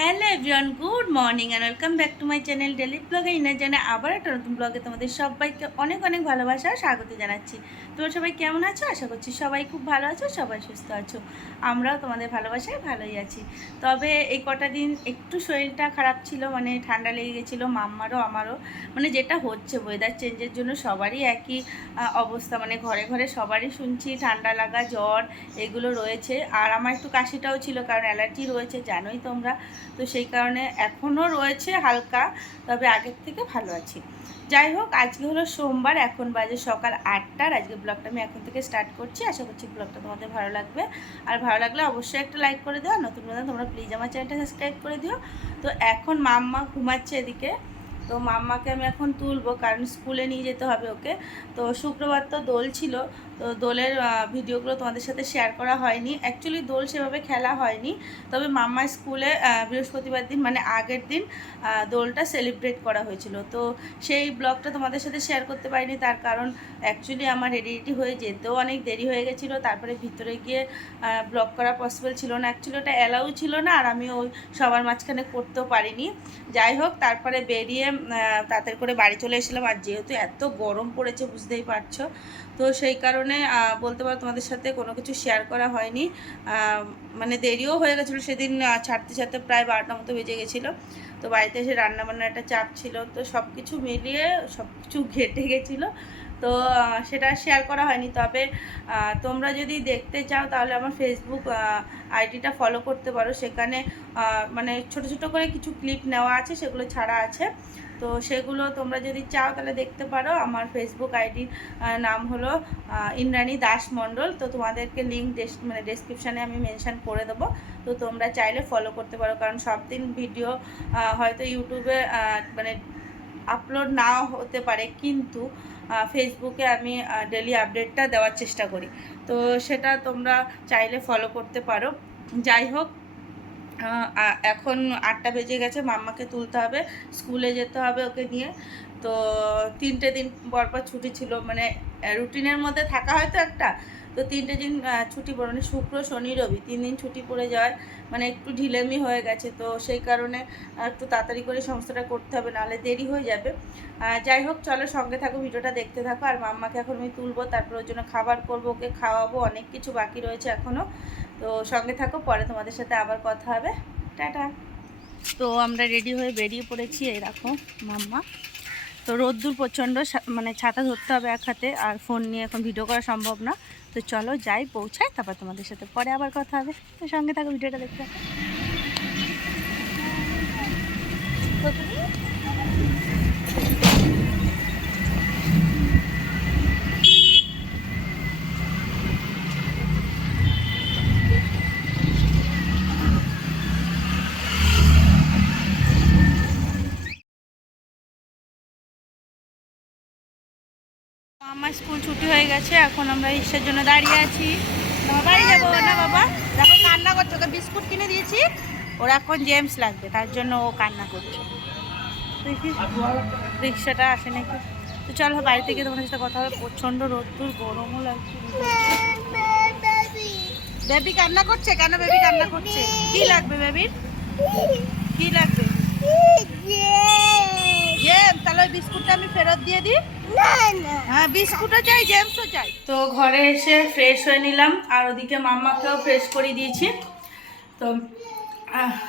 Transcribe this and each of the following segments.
Hello everyone, good morning and welcome back to my channel daily ব্লগে inner জানে আবার একটা নতুন ব্লগে তোমাদের সবাইকে অনেক অনেক ভালোবাসা আর স্বাগত জানাচ্ছি। তোমরা সবাই কেমন আছো? আশা করছি সবাই খুব ভালো আছো, সবাই সুস্থ আছো। আমরাও তোমাদের ভালোবাসায় ভালোই আছি। তবে এই কটা দিন একটু শরীরটা খারাপ ছিল, মানে ঠান্ডা লেগে গেছিলো মাম্মারও আমারও। মানে যেটা হচ্ছে ওয়েদার চেঞ্জের জন্য সবারই একই অবস্থা, মানে ঘরে ঘরে সবারই শুনছি ঠান্ডা লাগা, জ্বর এগুলো রয়েছে। আর আমার একটু কাশিটাও ছিল, কারণ অ্যালার্জি রয়েছে জানোই তোমরা। তো সেই কারণে এখনও রয়েছে হালকা, তবে আগের থেকে ভালো আছি। যাই হোক, আজকে হলো সোমবার, এখন বাজে সকাল 8টার। আজকে ব্লগটা আমি এখন থেকে স্টার্ট করছি। আশা করছি ব্লগটা তোমাদের ভালো লাগবে। আর ভালো লাগলে অবশ্যই একটা লাইক করে দিও, নতুন নতুন তোমরা প্লিজ আমার চ্যানেলটা সাবস্ক্রাইব করে দিও। তো এখন মাম্মা ঘুমাচ্ছে এদিকে, তো মাম্মাকে আমি এখন তুলবো, কারণ স্কুলে নিয়ে যেতে হবে ওকে। তো শুক্রবার তো দোল ছিল, তো দোলের ভিডিওগুলো তোমাদের সাথে শেয়ার করা হয়নি। অ্যাকচুয়ালি দোল সেভাবে খেলা হয়নি, তবে মাম্মা স্কুলে বৃহস্পতিবার দিন মানে আগের দিন দোলটা সেলিব্রেট করা হয়েছিল। তো সেই ব্লগটা তোমাদের সাথে শেয়ার করতে পারিনি, তার কারণ অ্যাকচুয়ালি আমার রেডি হয়ে যেতেও অনেক দেরি হয়ে গেছিলো। তারপরে ভিতরে গিয়ে ব্লগ করা পসিবল ছিল না, অ্যাকচুয়ালি ওটা অ্যালাউ ছিল না, আর আমি ওই সবার মাঝখানে করতেও পারিনি। যাই হোক, তারপরে বেরিয়ে তাড়াতাড়ি করে বাড়ি চলে এসেছিলাম। আর যেহেতু এত গরম পড়েছে বুঝতেই পারছো, তো সেই কারণে বলতে পারো তোমাদের সাথে কোনো কিছু শেয়ার করা হয়নি। মানে দেরিও হয়ে গেছিলো সেদিন, ছাড়তে ছাড়তে প্রায় 12টার মতো বেজে গেছিলো। তো বাড়িতে এসে রান্নাবান্নার একটা চাপ ছিল, তো সব কিছু মিলিয়ে সব কিছু ঘেটে গেছিলো। তো সেটা শেয়ার করা হয়নি। তবে তোমরা যদি দেখতে চাও তাহলে আমার ফেসবুক আইডিটা ফলো করতে পারো। সেখানে মানে ছোট ছোট করে কিছু ক্লিপ নেওয়া আছে, সেগুলো ছাড়া আছে। তো সেগুলো তোমরা যদি চাও তাহলে দেখতে পারো। আমার ফেসবুক আইডির নাম হলো ইন্দ্রাণী দাস মণ্ডল। তো তোমাদেরকে লিঙ্ক মানে ডেসক্রিপশানে আমি মেনশান করে দেবো। তো তোমরা চাইলে ফলো করতে পারো, কারণ সব দিন ভিডিও হয়তো ইউটিউবে মানে আপলোড নাও হতে পারে, কিন্তু ফেসবুকে আমি ডেলি আপডেটটা দেওয়ার চেষ্টা করি। তো সেটা তোমরা চাইলে ফলো করতে পারো। যাই হোক, এখন 8টা বেজে গেছে, মাম্মাকে তুলতে হবে, স্কুলে যেতে হবে ওকে নিয়ে। তো 3টে দিন পরপর ছুটি ছিল, মানে রুটিনের মধ্যে থাকা হয়তো একটা, তো 3টে দিন ছুটি পড়ে, মানে শুক্র শনি রবি 3 দিন ছুটি পড়ে যাওয়ায় মানে একটু ঢিলেমি হয়ে গেছে। তো সেই কারণে একটু তাড়াতাড়ি করে সমস্তটা করতে হবে, নাহলে দেরি হয়ে যাবে। যাই হোক, চলো সঙ্গে থাকো, ভিডিওটা দেখতে থাকো। আর মাম্মাকে এখন আমি তুলবো, তারপর ওর জন্য খাবার করবো, ওকে খাওয়াবো, অনেক কিছু বাকি রয়েছে এখনও। তো সঙ্গে থাকো, পরে তোমাদের সাথে আবার কথা হবে। টাটা। তো আমরা রেডি হয়ে বেরিয়ে পড়েছি, এই রাখো মাম্মা। তো রোদ্দুর প্রচণ্ড, মানে ছাতা ধরতে হবে এক হাতে, আর ফোন নিয়ে এখন ভিডিও করা সম্ভব না। তো চলো যাই, পৌঁছাই, তারপর তোমাদের সাথে পরে আবার কথা হবে। তো সঙ্গে থাকো, ভিডিওটা দেখতে থাকো। আমার স্কুল ছুটি হয়ে গেছে, এখন আমরা রিক্সার জন্য দাঁড়িয়ে আছি। বাড়ি যাবো না বাবা, দেখো কান্না করছে, ওকে বিস্কুট কিনে দিয়েছি, ওর এখন জেমস লাগবে, তার জন্য ও কান্না করছে। দেখি রিক্সাটা আসে নাকি। তো চলো বাড়ি থেকে তোমাদের সাথে কথা হবে। প্রচণ্ড রোদ্দুর, গরমও লাগছে। বেবি কান্না করছে কেন? বেবি কান্না করছে, কি লাগবে বেবির? কি লাগবে? জেমস, তাহলে ওই বিস্কুটটা আমি ফেরত দিয়ে দিই। হ্যাঁ, বিস্কুটও চাই, জেমসও চাই। তো ঘরে এসে ফ্রেশ হয়ে নিলাম, আর ওদিকে মাম্মাকেও ফ্রেশ করে দিয়েছি। তো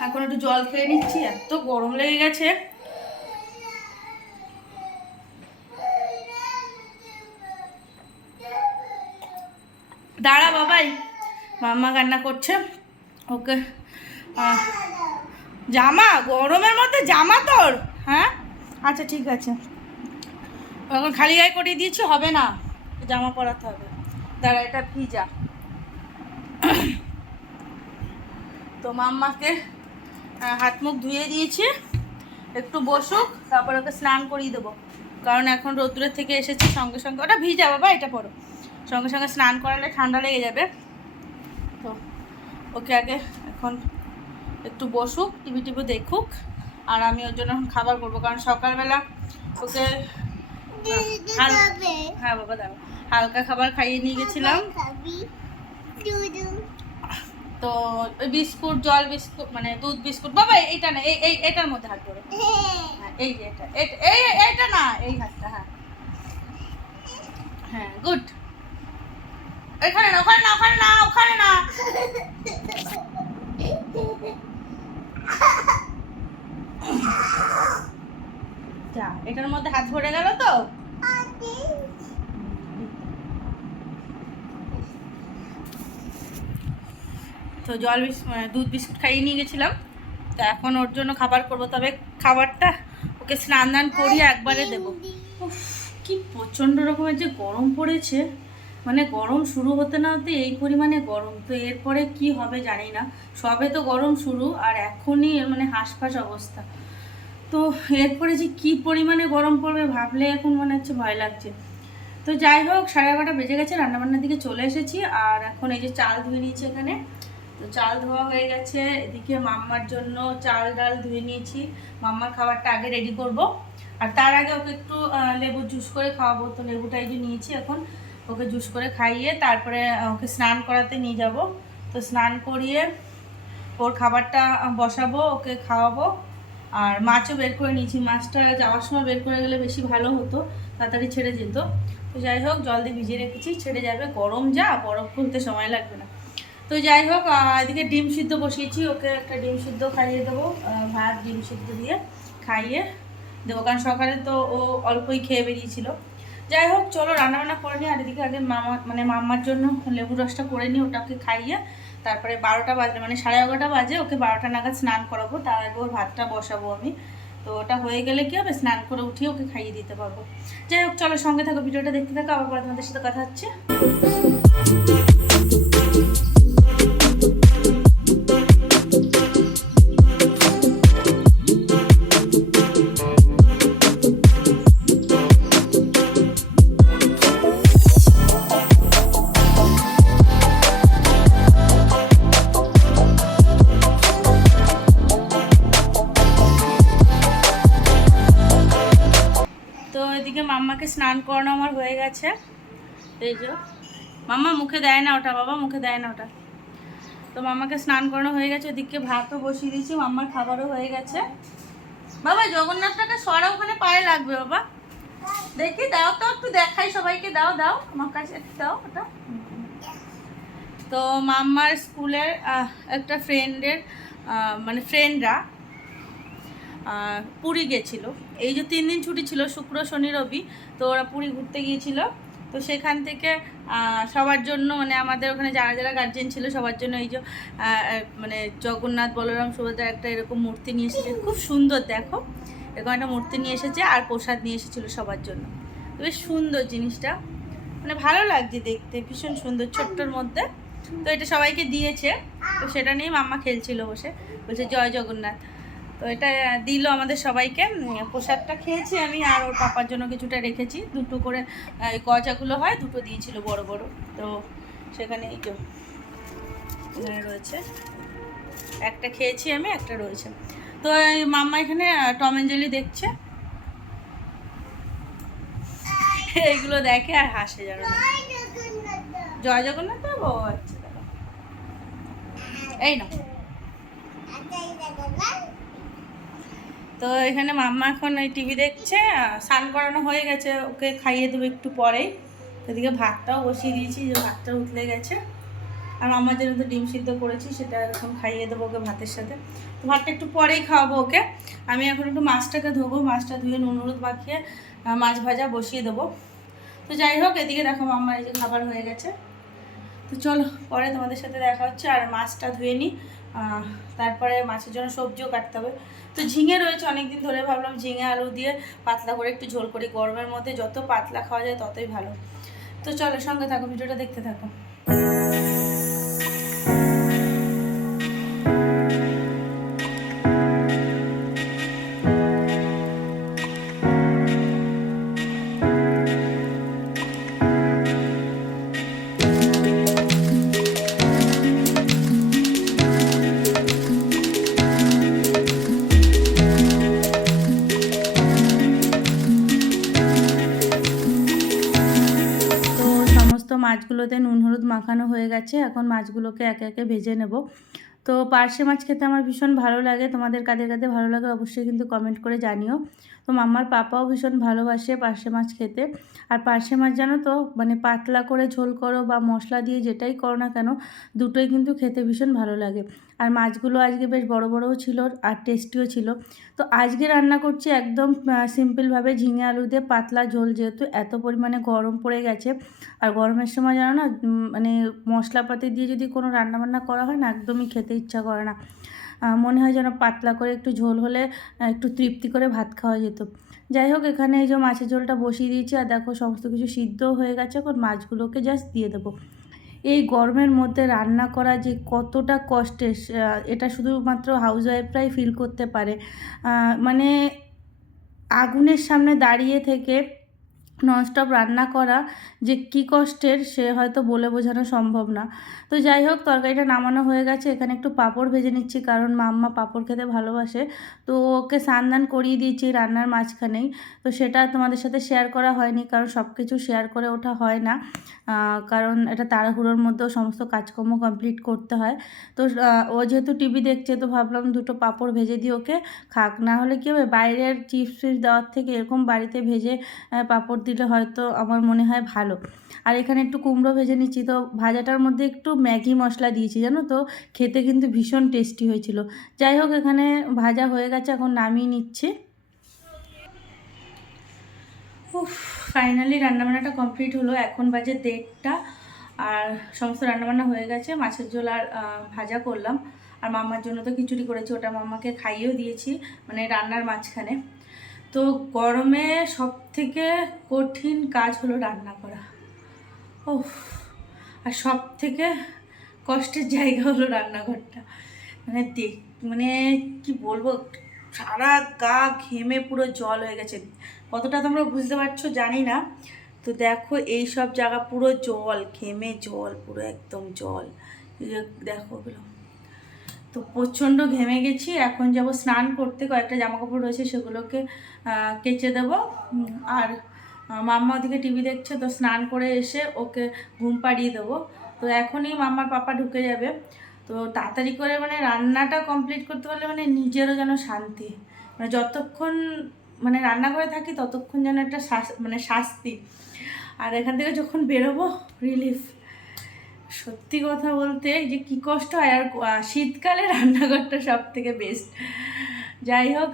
এখন একটু জল খেয়ে নিচ্ছি, এত গরম লেগে গেছে। দাঁড়া বাবাই, মাম্মা কান্না করছে, ওকে জামা, গরমের মধ্যে জামা তোর? হ্যাঁ আচ্ছা ঠিক আছে, এখন খালি গায়ে করিয়ে দিয়েছি, হবে না, জামা পরাতে হবে। দাঁড়া, এটা ভিজা। তো মাম্মাকে হাত মুখ ধুয়ে দিয়েছি, একটু বসুক, তারপর ওকে স্নান করিয়ে দেবো, কারণ এখন রোদ্দুরের থেকে এসেছি সঙ্গে সঙ্গে। ওটা ভিজা বাবা, এটা পরো, সঙ্গে সঙ্গে স্নান করালে ঠান্ডা লেগে যাবে। তো ওকে আগে এখন একটু বসুক, টিভি দেখুক, আর আমি ওর জন্য খাবার করবো, কারণ সকালবেলা ওকে হ্যাঁ বাবা দাঁড়ো, হালকা খাবার খাইয়ে নিয়ে গেছিলাম। তো ওই বিস্কুট, জল বিস্কুট মানে দুধ বিস্কুট, বাবা এইটা না, এই এটার মধ্যে হাত ধরো, হ্যাঁ এই যে এইটা না, এই হাতটা, হ্যাঁ হ্যাঁ গুড। এখানে না, ওখানে না, ওখানে না, ওখানে না। যা, এটার মধ্যে হাত ভরে গেল তো। তো দুধ বিস্কুট খাইয়ে নিয়ে গেছিলাম। তো এখন ওর জন্য খাবার করব, তবে খাবারটা ওকে স্নান দান করিয়ে একবারে দেবো। কি প্রচণ্ড রকমের যে গরম পড়েছে, মানে গরম শুরু হতে না হতে এই পরিমাণে গরম। তো এরপরে কি হবে জানি না, সবে তো গরম শুরু আর এখনই মানে হাঁসফাঁস অবস্থা। তো এরপরে যে কি পরিমাণে গরম পড়বে ভাবলে এখন মনে হচ্ছে ভয় লাগছে। তো যাই হোক, 11:30 বেজে গেছে, রান্নাবান্নার দিকে চলে এসেছি। আর এখন এই যে চাল ধুয়ে নিয়েছি এখানে। তো চাল ধোয়া হয়ে গেছে, এদিকে মাম্মার জন্য চাল ডাল ধুয়ে নিয়েছি। মাম্মার খাবারটা আগে রেডি করব, আর তার আগে ওকে একটু লেবু জুস করে খাওয়াবো। তো লেবুটা এই যে নিয়েছি, এখন ওকে জুস করে খাইয়ে তারপরে ওকে স্নান করাতে নিয়ে যাব। তো স্নান করিয়ে ওর খাবারটা বসাবো, ওকে খাওয়াবো। আর মাছও বের করে নিয়েছি, মাছটা যাওয়ার সময় বের করে গেলে বেশি ভালো হতো, তাড়াতাড়ি ছেড়ে যেত। তো যাই হোক, জল দিয়ে ভিজিয়ে রেখেছি, ছেড়ে যাবে। গরম যা, বরফ খুলতে সময় লাগবে না। তো যাই হোক, এদিকে ডিম সিদ্ধ বসিয়েছি, ওকে একটা ডিম সিদ্ধ খাইয়ে দেবো, ভাত ডিম সিদ্ধ দিয়ে খাইয়ে দেবো, কারণ সকালে তো ও অল্পই খেয়ে বেরিয়েছিল। যাই হোক, চলো রান্নাবান্না করে নিই। আর এদিকে আগে মাম্মার জন্য লেবু রসটা করে নিই, ওটাকে খাইয়ে তারপরে 12টা বাজে, মানে 11:30 বাজে ওকে 12টা নাগাদ স্নান করাবো। তার আগে ওর ভাতটা বসাবো আমি। তো ওটা হয়ে গেলে কী হবে, স্নান করে উঠিয়ে ওকে খাইয়ে দিতে পারবো। যাই হোক, চলো সঙ্গে থাকো, ভিডিওটা দেখতে থাকো, আবার পরে তোমাদের সাথে কথা হচ্ছে। মাম্মাকে স্নান করানো আমার হয়ে গেছে। এই যে মাম্মা মুখে দেয় না ওটা, বাবা মুখে দেয় না ওটা। তো মাম্মাকে স্নান করানো হয়ে গেছে, ওদিকে ভাতও বসিয়ে দিয়েছি, মাম্মার খাবারও হয়ে গেছে। বাবা জগন্নাথটাকে সরা, ওখানে পায়ে লাগবে বাবা, দেখি দাও তো, একটু দেখাই সবাইকে, দাও দাও আমার কাছে একটু দাও ওটা। তো মাম্মার স্কুলের একটা মানে ফ্রেন্ডরা পুরী গেছিল। এই যে 3 দিন ছুটি ছিল, শুক্র শনি রবি, তো ওরা পুরী ঘুরতে গিয়েছিল। তো সেখান থেকে সবার জন্য, মানে আমাদের ওখানে যারা যারা গার্জেন ছিল সবার জন্য এই যে মানে জগন্নাথ বলরাম সুভদ্রা একটা এরকম মূর্তি নিয়ে এসেছে, খুব সুন্দর, দেখো এরকম একটা মূর্তি নিয়ে এসেছে, আর প্রসাদ নিয়ে এসেছিলো সবার জন্য। বেশ সুন্দর জিনিসটা, মানে ভালো লাগছে দেখতে, ভীষণ সুন্দর, ছোট্টর মধ্যে। তো এটা সবাইকে দিয়েছে, তো সেটা নিয়ে মাম্মা খেলছিল বসে, বলছে জয় জগন্নাথ। তো এটা দিল আমাদের সবাইকে, প্রসাদটা খেয়েছি আমি, আর ওর পাপার জন্য কিছুটা রেখেছি, দুটো করে গজাগুলো হয়, দুটো দিয়েছিল বড় বড়। তো সেখানে এই তো এখানে রয়েছে, একটা খেয়েছি আমি, একটা রয়েছে। তো এই মাম্মা এখানে টম অ্যান্ড জেরি দেখছে, এইগুলো দেখে আর হাসে, জানো না। জয় জগন্নাথ বাবু, আচ্ছা এই না। তো এখানে মাম্মা এখন ওই টিভি দেখছে, স্নান করানো হয়ে গেছে, ওকে খাইয়ে দেবো একটু পরেই। এদিকে ভাতটাও বসিয়ে দিয়েছি, যে ভাতটা উতলে গেছে। আর মাম্মার জন্য তো ডিম সিদ্ধ করেছি, সেটা এখন খাইয়ে দেবো ওকে ভাতের সাথে। তো ভাতটা একটু পরেই খাওয়াবো ওকে। আমি এখন একটু মাছটাকে ধোবো, মাছটা ধুয়ে নুন হলুদ মাখিয়ে মাছ ভাজা বসিয়ে দেবো। তো যাই হোক, এদিকে দেখো মাম্মার এই যে খাবার হয়ে গেছে। তো চলো পরে তোমাদের সাথে দেখা হচ্ছে। আর মাছটা ধুয়ে নিই, তারপরে মাছের জন্য সবজিও কাটতে হবে। তো ঝিঙে রয়েছে অনেকদিন ধরে, ভাবলাম ঝিঙে আলু দিয়ে পাতলা করে একটু ঝোল করি, গরমের মধ্যে যত পাতলা খাওয়া যায় ততই ভালো। তো চলো সঙ্গে থাকো, ভিডিওটা দেখতে থাকো। মাছগুলোতে নুন হলুদ মাখানো হয়ে গেছে। এখন মাছগুলোকে একে একে ভেজে নেব। তো পার্শে মাছ খেতে আমার ভীষণ ভালো লাগে। তোমাদের কাদের কাদের ভালো লাগে অবশ্যই কিন্তু কমেন্ট করে জানিও। তো মাম্মার পাপাও ভীষণ ভালোবাসে পার্শে মাছ খেতে। আর পার্শে মাছ জানো তো মানে পাতলা করে ঝোল করো বা মশলা দিয়ে যেটাই করো না কেন, দুটোই কিন্তু খেতে ভীষণ ভালো লাগে। আর মাছগুলো আজকে বেশ বড় বড়ও ছিল আর টেস্টিও ছিল। তো আজকে রান্না করছি একদম সিম্পলভাবে ঝিঙে আলু দিয়ে পাতলা ঝোল, যেহেতু এত পরিমাণে গরম পড়ে গেছে। আর গরমের সময় জানো না মানে মশলাপাতি দিয়ে যদি কোনো রান্নাবান্না করা হয় না, একদমই খেতে ইচ্ছা করে না। মনে হয় যেন পাতলা করে একটু ঝোল হলে একটু তৃপ্তি করে ভাত খাওয়া যেত। যাই হোক, এখানে এই যে মাছের ঝোলটা বসিয়ে দিয়েছি আর দেখো সমস্ত কিছু সিদ্ধও হয়ে গেছে। এখন মাছগুলোকে জাস্ট দিয়ে দেবো। এই গরমের মধ্যে রান্না করা যে কতটা কষ্টের, এটা শুধুমাত্র হাউসওয়াইফরাই ফিল করতে পারে। মানে আগুনের সামনে দাঁড়িয়ে থেকে ননস্টপ রান্না করা যে কী কষ্টের, সে হয়তো বলে বোঝানো সম্ভব না। তো যাই হোক, তরকারিটা নামানো হয়ে গেছে। এখানে একটু পাঁপড় ভেজে নিচ্ছি, কারণ মাম্মা পাঁপড় খেতে ভালোবাসে। তো ওকে স্নান করিয়ে দিয়েছি রান্নার মাঝখানেই। তো সেটা তোমাদের সাথে শেয়ার করা হয়নি, কারণ সব কিছু শেয়ার করে ওঠা হয় না, কারণ এটা তাড়াহুড়োর মধ্যেও সমস্ত কাজকর্ম কমপ্লিট করতে হয়। তো ও যেহেতু টিভি দেখছে, তো ভাবলাম দুটো পাঁপড় ভেজে দিয়ে ওকে খাক। না হলে কী হবে, বাইরের চিপস ফিপস দেওয়ার থেকে এরকম বাড়িতে ভেজে পাঁপড় দিলে হয়তো আমার মনে হয় ভালো। আর এখানে একটু কুমড়ো ভেজে নিচ্ছি। তো ভাজাটার মধ্যে একটু ম্যাগি মশলা দিয়েছি জানো তো, খেতে কিন্তু ভীষণ টেস্টি হয়েছিল। যাই হোক, এখানে ভাজা হয়ে গেছে, এখন নামিয়ে নিচ্ছি। ফাইনালি রান্নাবান্নাটা কমপ্লিট হলো। এখন বাজে 1:30 আর সমস্ত রান্নাবান্না হয়ে গেছে। মাছের ঝোল আর ভাজা করলাম। আর মাম্মার জন্য তো খিচুড়ি করেছি, ওটা মাম্মাকে খাইয়েও দিয়েছি মানে রান্নার মাঝখানে। তো গরমে সব থেকে কঠিন কাজ হলো রান্না করা। ও, আর সব থেকে কষ্টের জায়গা হলো রান্নাঘরটা। মানে মানে কি বলবো, সারা গা ঘেমে পুরো জল হয়ে গেছে। কতটা তোমরা বুঝতে পারছো জানি না। তো দেখো এই সব জায়গা পুরো জল, ঘেমে জল, পুরো একদম জল। দেখো ওগুলো, তো প্রচণ্ড ঘেমে গেছি। এখন যাব স্নান করতে, কয়েকটা জামাকাপড় রয়েছে সেগুলোকে কেচে দেবো। আর মাম্মা ওদিকে টিভি দেখছে, তো স্নান করে এসে ওকে ঘুম পাড়িয়ে দেবো। তো এখনই মাম্মার পাপা ঢুকে যাবে। তো তাড়াতাড়ি করে মানে রান্নাটা কমপ্লিট করতে পারলে মানে নিজেরও যেন শান্তি। মানে যতক্ষণ মানে রান্না করে থাকি ততক্ষণ যেন একটা মানে শাস্তি, আর এখান থেকে যখন বেরোবো রিলিফ। সত্যি কথা বলতে যে কী কষ্ট হয়। আর শীতকালে রান্নাঘরটা সব থেকে বেস্ট। যাই হোক,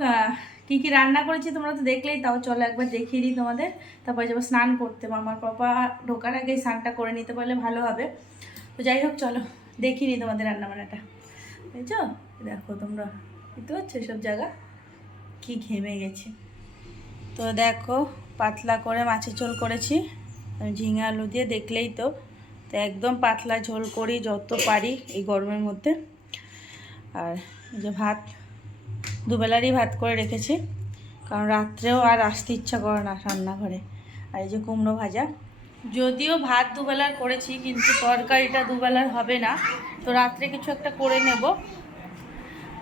কী কী রান্না করেছি তোমরা তো দেখলেই, তাও চলো একবার দেখিয়ে দিই তোমাদের। তারপরে যাবো স্নান করতে, আমার পাপা ঢোকার আগে স্নানটা করে নিতে পারলে ভালো হবে। তো যাই হোক, চলো দেখিয়ে নিই তোমাদের রান্নাবান্নাটা। বুঝছো, দেখো তোমরা বুঝতে পারছো সব জায়গা কি ঘেমে গেছে। তো দেখো পাতলা করে মাছের ঝোল করেছি ঝিঙে আলু দিয়ে, দেখলেই তো। তো একদম পাতলা ঝোল করি যত পারি এই গরমের মধ্যে। আর যে ভাত, দুবেলারই ভাত করে রেখেছি, কারণ রাত্রেও আর আসতে ইচ্ছা করে না রান্নাঘরে। আর এই যে কুমড়ো ভাজা, যদিও ভাত দুবেলার করেছি কিন্তু তরকারিটা দুবেলার হবে না, তো রাত্রে কিছু একটা করে নেব।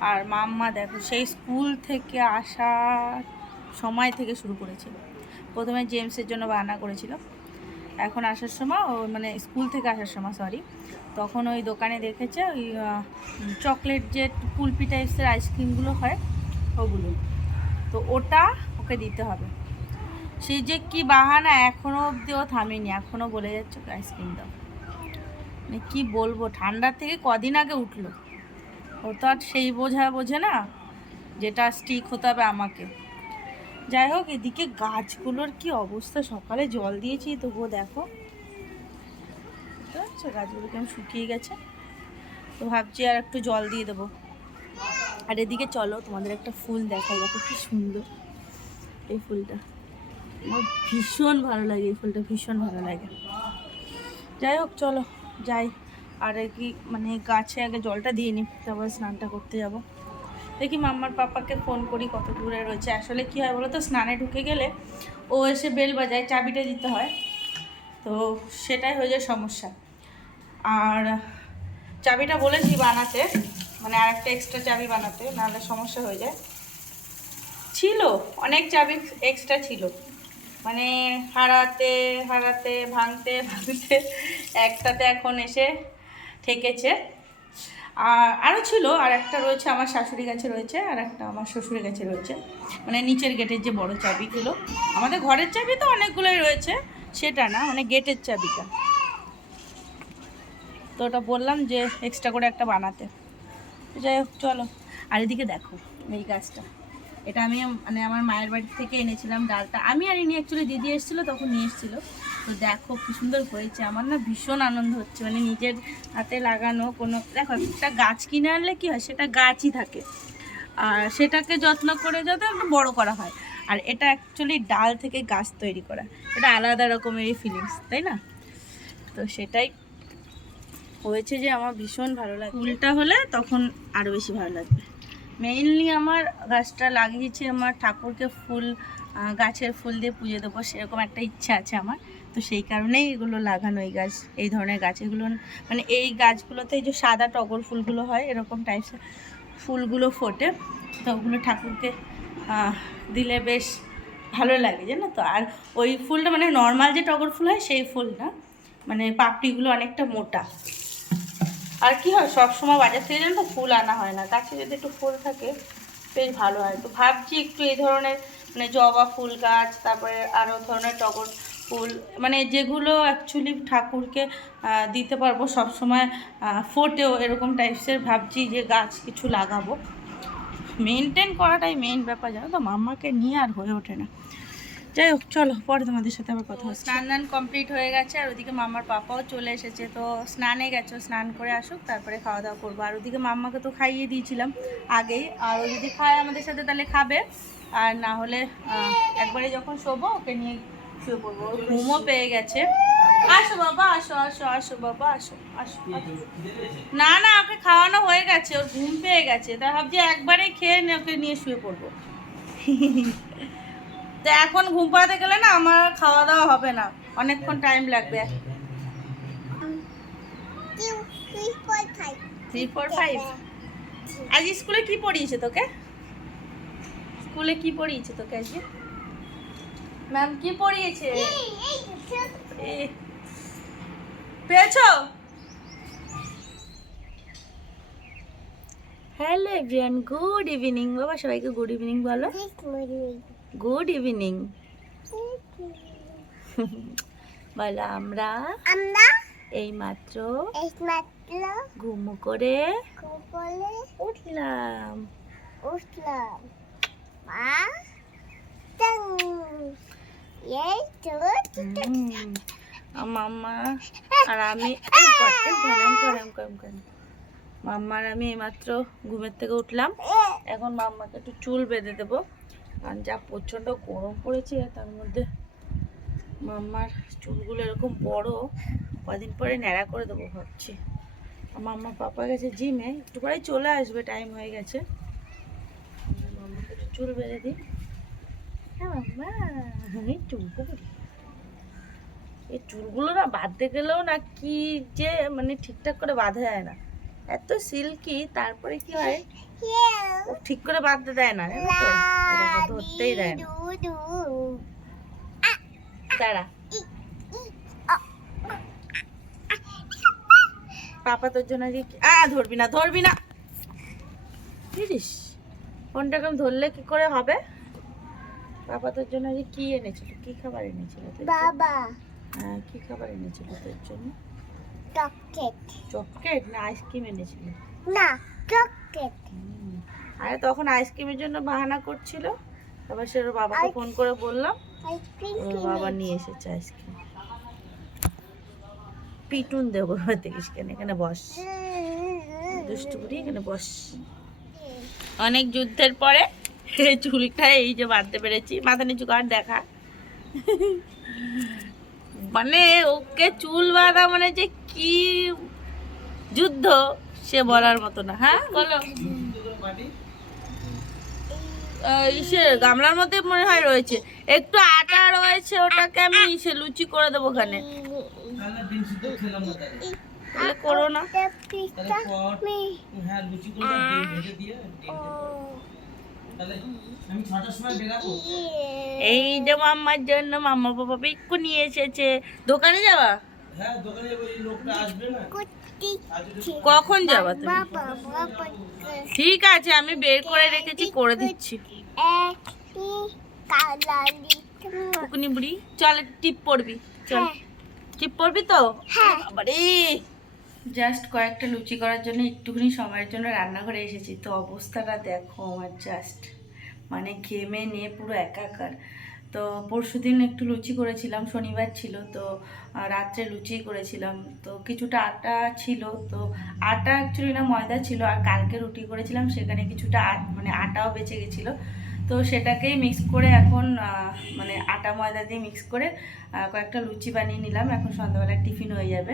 আর মাম্মা দেখো সেই স্কুল থেকে আসার সময় থেকে শুরু করেছে। প্রথমে জেমসের জন্য বায়না করেছিল, এখন আসার সময় ও মানে স্কুল থেকে আসার সময় তখন ওই দোকানে দেখেছে ওই চকলেট যে কুলপি টাইপসের আইসক্রিমগুলো হয় ওগুলো, তো ওটা ওকে দিতে হবে। সেই যে কি বাহানা, এখনও অবধিও থামেনি, এখনও বলে যাচ্ছে আইসক্রিম দাও। মানে কী বলবো, ঠান্ডার থেকে কদিন আগে উঠলো, ও তো আর সেই বোঝে না যেটা স্টিক হতে হবে আমাকে। যাই হোক, এদিকে গাছগুলোর কি অবস্থা, সকালে জল দিয়েছি তবুও দেখো বুঝতে পারছো গাছগুলো কেমন শুকিয়ে গেছে। তো ভাবছি আর একটু জল দিয়ে দেবো। আর এদিকে চলো তোমাদের একটা ফুল দেখাই, দেখো কি সুন্দর এই ফুলটা, আমার ভীষণ ভালো লাগে এই ফুলটা, ভীষণ ভালো লাগে। যাই হোক চলো যাই, আর কি মানে গাছে আগে জলটা দিয়ে নিই, তারপরে স্নানটা করতে যাব। দেখি মাম্মার পাপাকে ফোন করি কত দূরে রয়েছে। আসলে কী হয় বলো তো, স্নানে ঢুকে গেলে ও এসে বেল বাজায়, চাবিটা দিতে হয়, তো সেটাই হয়ে যায় সমস্যা। আর চাবিটা বলেছি বানাতে, মানে আর একটা এক্সট্রা চাবি বানাতে, নাহলে সমস্যা হয়ে যায়। ছিল অনেক চাবি এক্সট্রা ছিল, মানে হারাতে হারাতে ভাঙতে ভাঙতে একটাতে এখন এসে ঠেকেছে। আর আরও ছিল, আর একটা রয়েছে আমার শাশুড়ি কাছে রয়েছে, আর একটা আমার শ্বশুরের কাছে রয়েছে, মানে নিচের গেটের যে বড় চাবিগুলো। আমাদের ঘরের চাবি তো অনেকগুলোই রয়েছে, সেটা না, মানে গেটের চাবিটা। তো ওটা বললাম যে এক্সট্রা করে একটা বানাতে। যাই হোক চলো। আর এদিকে দেখো এই গাছটা, এটা আমি মানে আমার মায়ের বাড়ি থেকে এনেছিলাম ডালটা। আমি আর ইনি অ্যাকচুয়ালি দিদি এসেছিলো তখন নিয়ে এসেছিলো। তো দেখো কী সুন্দর হয়েছে, আমার না ভীষণ আনন্দ হচ্ছে, মানে নিজের হাতে লাগানো কোনো, দেখো একটা গাছ কিনে আনলে কী হয়, সেটা গাছই থাকে, আর সেটাকে যত্ন করে যত একটু বড়ো করা হয়। আর এটা অ্যাকচুয়ালি ডাল থেকে গাছ তৈরি করা, এটা আলাদা রকমেরই ফিলিংস, তাই না? তো সেটাই হয়েছে যে আমার ভীষণ ভালো লাগে। ফুলটা হলে তখন আরও বেশি ভালো লাগবে। মেইনলি আমার গাছটা লাগিয়েছি আমার ঠাকুরকে ফুল, গাছের ফুল দিয়ে পুজো দেবো, সেরকম একটা ইচ্ছা আছে আমার। তো সেই কারণেই এগুলো লাগানো, এই গাছ, এই ধরনের গাছ। এগুলো মানে এই গাছগুলোতে এই যে সাদা টগর ফুলগুলো হয়, এরকম টাইপসের ফুলগুলো ফোটে, তো ওগুলো ঠাকুরকে দিলে বেশ ভালো লাগে, জানো তো। আর ওই ফুলটা মানে নর্মাল যে টগর ফুল হয় সেই ফুল না, মানে পাপড়িগুলো অনেকটা মোটা। আর কি হয়, সবসময় বাজার থেকে যেন তো ফুল আনা হয় না, গাছে যদি একটু ফুল থাকে বেশ ভালো হয়। তো ভাবছি একটু এই ধরনের মানে জবা ফুল গাছ, তারপরে আরও ধরনের টগর ফুল, মানে যেগুলো অ্যাকচুয়ালি ঠাকুরকে দিতে পারবো সবসময়, ফোটেও, এরকম টাইপসের ভাবছি যে গাছ কিছু লাগাবো। মেনটেন করাটাই মেইন ব্যাপার, জানো তো, মাম্মাকে নিয়ে আর হয়ে ওঠে না। যাই হোক চলো, পরে তোমাদের সাথে আবার কথা হচ্ছে। স্নান কমপ্লিট হয়ে গেছে, আর ওদিকে মাম্মার পাপাও চলে এসেছে। তো স্নানে গেছো, স্নান করে আসুক, তারপরে খাওয়া দাওয়া করবো। আর ওদিকে মাম্মাকে তো খাইয়ে দিয়েছিলাম আগেই, আর ও যদি খায় আমাদের সাথে তাহলে খাবে, আর না হলে একবারে যখন শোবো ওকে নিয়ে শুয়ে পড়বো। ওর ঘুমও পেয়ে গেছে। আসো বাবা, আসো আসো আসো বাবা, আসো আসো। না না, ওকে খাওয়ানো হয়ে গেছে, ওর ঘুম পেয়ে গেছে, তা ভাবছি একবারেই খেয়ে ওকে নিয়ে শুয়ে পড়বো। তো এখন ঘুম পাড়াতে গেলে না আমার খাওয়া দাওয়া হবে না, অনেকক্ষণ টাইম লাগবে। 3, 4, 5। আজ স্কুলে কি পড়িয়েছে তোকে? স্কুলে কি পড়িয়েছে তোকে আজকে? ম্যাম কি পড়িয়েছে? পেয়েছো? Hello everyone, good evening. বাবা সবাইকে গুড ইভিনিং বলো। গুড ইভিনিং বলো। আমরা এইমাত্র ঘুম করে উঠলাম। মাম্মা আর আমি, মাম্মার আমি এইমাত্র ঘুমের থেকে উঠলাম। এখন মাম্মাকে একটু চুল বেঁধে দেবো, কারণ যা প্রচণ্ড গরম পড়েছে, তার মধ্যে মাম্মার চুলগুলো এরকম বড়, কদিন পরে ন্যাড়া করে দেবো ভাবছি। মাম্মা পাপা গেছে জিমে, একটু পরেই চলে আসবে, টাইম হয়ে গেছে। মাম্মাকে একটু চুল বেঁধে দিই। হ্যাঁ মাম্মা, আমি চুলকো করি। এই চুলগুলো না বাঁধতে গেলেও না কি যে মানে ঠিকঠাক করে বাঁধা যায় না, এত সিল্কি। তারপরে কি হয়, ঠিক করে বাঁধতে দেয় না, ধরতেই দেয় না। দাঁড়া, পাপা তোর জন্য ধরবি না, ধরবি না। বুঝিস ফোনটা কেমন ধরলে কি করে হবে? পাপা তোর জন্য কি এনেছিল, কি খাবার এনেছিল বাবা? হ্যাঁ, কি খাবার এনেছিল তোর জন্য? চকলেট। চকলেট না আইসক্রিম এনেছিল? না, চকলেট। আরে তখন আইসক্রিমের জন্য বাহানা করছিল, তারপর সে ওর বাবাকে ফোন করে বললাম, ওর বাবা নিয়ে এসেছে আইসক্রিম। পিটুন দেবো দেখিস কেন, এখানে বস, দুষ্টু করি, এখানে বস। অনেক যুদ্ধের পরে চুলটা এই যে বাঁধতে পেরেছি। মাথা নিচু কর, দেখা। মানে ওকে চুল বাঁধা মানে যে কি যুদ্ধ সে বলার মতো না। হ্যাঁ বলো। ইসে গামলার মধ্যে মনে হয় রয়েছে, একটু আটা রয়েছে, ওটাকে আমি ইসে লুচি করে দেবো ওখানে। করো না, এই যে মাম্মার জন্য মাম্মা বাবা পিক্কু নিয়ে এসেছে। দোকানে যাওয়া? কখন যাবা তুমি? ঠিক আছে, আমি বের করে রেখেছি, করে দিচ্ছি। কুকুনি বুড়ি চল, টিপ পড়বি, চল টিপ পড়বি তো। বাবারে, জাস্ট কয়েকটা লুচি করার জন্য একটুখানি সময়ের জন্য রান্নাঘরে এসেছি, তো অবস্থাটা দেখো আমার, জাস্ট মানে ঘেমে নিয়ে পুরো একাকার। তো পরশুদিন একটু লুচি করেছিলাম, শনিবার ছিল তো, রাত্রে লুচি করেছিলাম, তো কিছুটা আটা ছিল, তো আটা অ্যাকচুয়ালি না ময়দা ছিল, আর কালকে রুটি করেছিলাম সেখানে কিছুটা মানে আটাও বেঁচে গেছিলো, তো সেটাকেই মিক্স করে এখন মানে আটা ময়দা দিয়ে মিক্স করে কয়েকটা লুচি বানিয়ে নিলাম, এখন সন্ধ্যাবেলায় টিফিন হয়ে যাবে।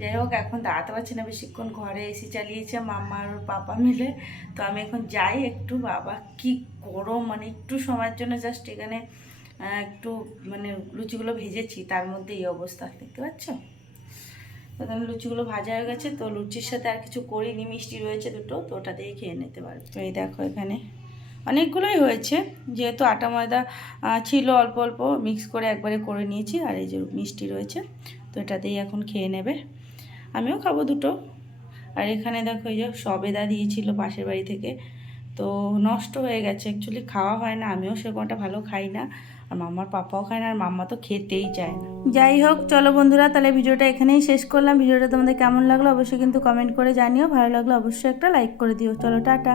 যাই হোক, এখন দাঁড়াতে পারছি না বেশিক্ষণ, ঘরে এসি চালিয়েছে মাম্মা আর ওর পাপা মিলে, তো আমি এখন যাই একটু, বাবা কি গরম, মানে একটু সময়ের জন্য জাস্ট এখানে একটু মানে লুচিগুলো ভেজেছি, তার মধ্যে এই অবস্থা দেখতে পাচ্ছ। তো তাহলে লুচিগুলো ভাজা হয়ে গেছে, তো লুচির সাথে আর কিছু করিনি, মিষ্টি রয়েছে দুটো, তো ওটা দিয়ে খেয়ে নিতে পারবে। তো এই দেখো এখানে অনেকগুলোই হয়েছে, যেহেতু আটা ময়দা ছিল অল্প অল্প মিক্স করে একবারে করে নিয়েছি, আর এই যে মিষ্টি রয়েছে, তো এটা দিয়েই এখন খেয়ে নেবে, আমিও খাবো দুটো। আর এখানে দেখো এই যে সবেদা দিয়েছিল পাশের বাড়ি থেকে, তো নষ্ট হয়ে গেছে, অ্যাকচুয়ালি খাওয়া হয় না, আমিও সেরকমটা ভালো খাই না, আর মাম্মার পাপাও খায় না, আর মাম্মা তো খেতেই চায় না। যাই হোক চলো বন্ধুরা, তাহলে ভিডিওটা এখানেই শেষ করলাম। ভিডিওটা তোমাদের কেমন লাগলো অবশ্যই কিন্তু কমেন্ট করে জানিও, ভালো লাগলো অবশ্যই একটা লাইক করে দিও। চলো টাটা।